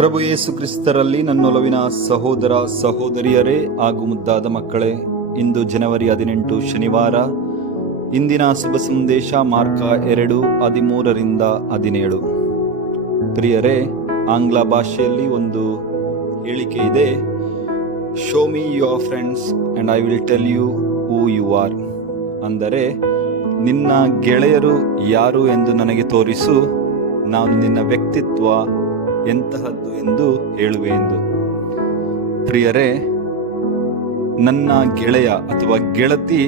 ಪ್ರಭು ಯೇಸು ಕ್ರಿಸ್ತರಲ್ಲಿ ನನ್ನೊಲವಿನ ಸಹೋದರ ಸಹೋದರಿಯರೇ ಹಾಗೂ ಮುದ್ದಾದ ಮಕ್ಕಳೇ, ಇಂದು ಜನವರಿ 18 ಶನಿವಾರ. ಇಂದಿನ ಶುಭ ಸಂದೇಶ ಮಾರ್ಕ 2:13-17. ಪ್ರಿಯರೇ, ಆಂಗ್ಲ ಭಾಷೆಯಲ್ಲಿ ಒಂದು ಹೇಳಿಕೆ ಇದೆ, show me your friends and I will tell you who you are. ಅಂದರೆ, ನಿನ್ನ ಗೆಳೆಯರು ಯಾರು ಎಂದು ನನಗೆ ತೋರಿಸು, ನಾನು ನಿನ್ನ ವ್ಯಕ್ತಿತ್ವ ಎಂತಹದ್ದು ಎಂದು ಹೇಳುವೆ ಎಂದು. ಪ್ರಿಯರೇ, ನನ್ನ ಗೆಳೆಯ ಅಥವಾ ಗೆಳತಿ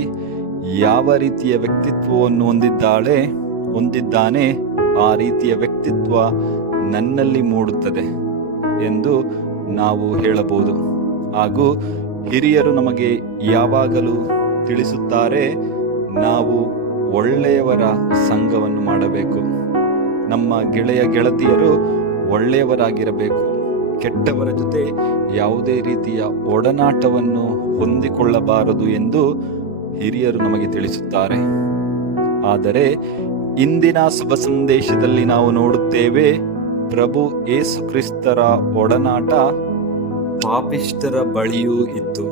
ಯಾವ ರೀತಿಯ ವ್ಯಕ್ತಿತ್ವವನ್ನು ಹೊಂದಿದ್ದಾನೆ, ಆ ರೀತಿಯ ವ್ಯಕ್ತಿತ್ವ ನನ್ನಲ್ಲಿ ಮೂಡುತ್ತದೆ ಎಂದು ನಾವು ಹೇಳಬಹುದು. ಹಾಗೂ ಹಿರಿಯರು ನಮಗೆ ಯಾವಾಗಲೂ ತಿಳಿಸುತ್ತಾರೆ, ನಾವು ಒಳ್ಳೆಯವರ ಸಂಘವನ್ನು ಮಾಡಬೇಕು. ನಮ್ಮ ಗೆಳತಿಯರು ಒಳ್ಳೆಯವರಾಗಿರಬೇಕು. ಕೆಟ್ಟವರ ಜೊತೆ ಯಾವುದೇ ರೀತಿಯ ಒಡನಾಟವನ್ನು ಹೊಂದಿಕೊಳ್ಳಬಾರದು ಎಂದು ಹಿರಿಯರು ನಮಗೆ ತಿಳಿಸುತ್ತಾರೆ. ಆದರೆ ಇಂದಿನ ಶುಭ ಸಂದೇಶದಲ್ಲಿ ನಾವು ನೋಡುತ್ತೇವೆ, ಪ್ರಭು ಯೇಸು ಕ್ರಿಸ್ತರ ಒಡನಾಟ ಪಾಪಿಷ್ಠರ ಬಳಿಯೂ ಇತ್ತು.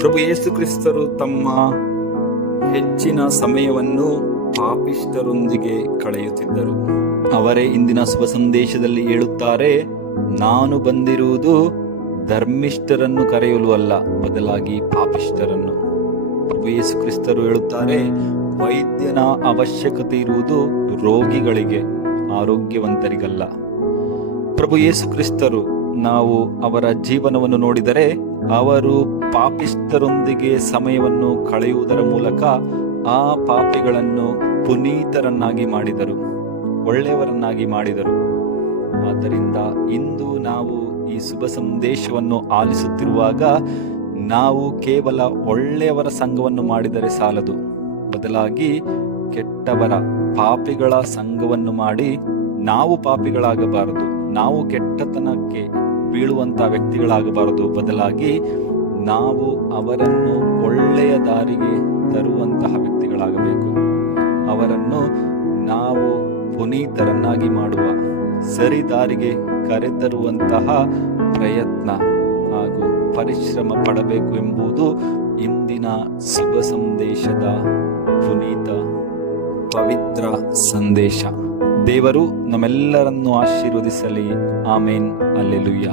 ಪ್ರಭು ಯೇಸು ಕ್ರಿಸ್ತರು ತಮ್ಮ ಹೆಚ್ಚಿನ ಸಮಯವನ್ನು ಪಾಪಿಷ್ಠರೊಂದಿಗೆ ಕಳೆಯುತ್ತಿದ್ದರು. ಅವರೇ ಇಂದಿನ ಶುಭ ಸಂದೇಶದಲ್ಲಿ ಹೇಳುತ್ತಾರೆ, ನಾನು ಬಂದಿರುವುದು ಧರ್ಮಿಷ್ಠರನ್ನು ಕರೆಯಲು ಅಲ್ಲ, ಬದಲಾಗಿ ಪಾಪಿಷ್ಠರನ್ನು. ಪ್ರಭು ಯೇಸು ಕ್ರಿಸ್ತರು ಹೇಳುತ್ತಾರೆ, ವೈದ್ಯನ ಅವಶ್ಯಕತೆ ಇರುವುದು ರೋಗಿಗಳಿಗೆ, ಆರೋಗ್ಯವಂತರಿಗಲ್ಲ. ಪ್ರಭು ಯೇಸು ಕ್ರಿಸ್ತರು, ನಾವು ಅವರ ಜೀವನವನ್ನು ನೋಡಿದರೆ, ಅವರು ಪಾಪಿಷ್ಠರೊಂದಿಗೆ ಸಮಯವನ್ನು ಕಳೆಯುವುದರ ಮೂಲಕ ಆ ಪಾಪಿಗಳನ್ನು ಪುನೀತರನ್ನಾಗಿ ಮಾಡಿದರು, ಒಳ್ಳೆಯವರನ್ನಾಗಿ ಮಾಡಿದರು. ಆದ್ದರಿಂದ ಇಂದು ನಾವು ಈ ಶುಭ ಸಂದೇಶವನ್ನು ಆಲಿಸುತ್ತಿರುವಾಗ, ನಾವು ಕೇವಲ ಒಳ್ಳೆಯವರ ಸಂಘವನ್ನು ಮಾಡಿದರೆ ಸಾಲದು, ಬದಲಾಗಿ ಕೆಟ್ಟವರ ಪಾಪಿಗಳ ಸಂಘವನ್ನು ಮಾಡಿ ನಾವು ಪಾಪಿಗಳಾಗಬಾರದು, ನಾವು ಕೆಟ್ಟತನಕ್ಕೆ ಬೀಳುವಂತಹ ವ್ಯಕ್ತಿಗಳಾಗಬಾರದು. ಬದಲಾಗಿ ನಾವು ಅವರನ್ನು ಒಳ್ಳೆಯ ದಾರಿಗೆ ತರುವಂತಹ ವ್ಯಕ್ತಿಗಳಾಗಬೇಕು. ಅವರನ್ನು ನಾವು ಪುನೀತರನ್ನಾಗಿ ಮಾಡುವ, ಸರಿ ದಾರಿಗೆ ಕರೆತರುವಂತಹ ಪ್ರಯತ್ನ ಹಾಗೂ ಪರಿಶ್ರಮ ಪಡಬೇಕು ಎಂಬುದು ಇಂದಿನ ಶುಭ ಸಂದೇಶದ ಪುನೀತ ಪವಿತ್ರ ಸಂದೇಶ. ದೇವರು ನಮ್ಮೆಲ್ಲರನ್ನು ಆಶೀರ್ವದಿಸಲಿ. ಆಮೇನ್. ಅಲ್ಲೆಲುಯ್ಯ.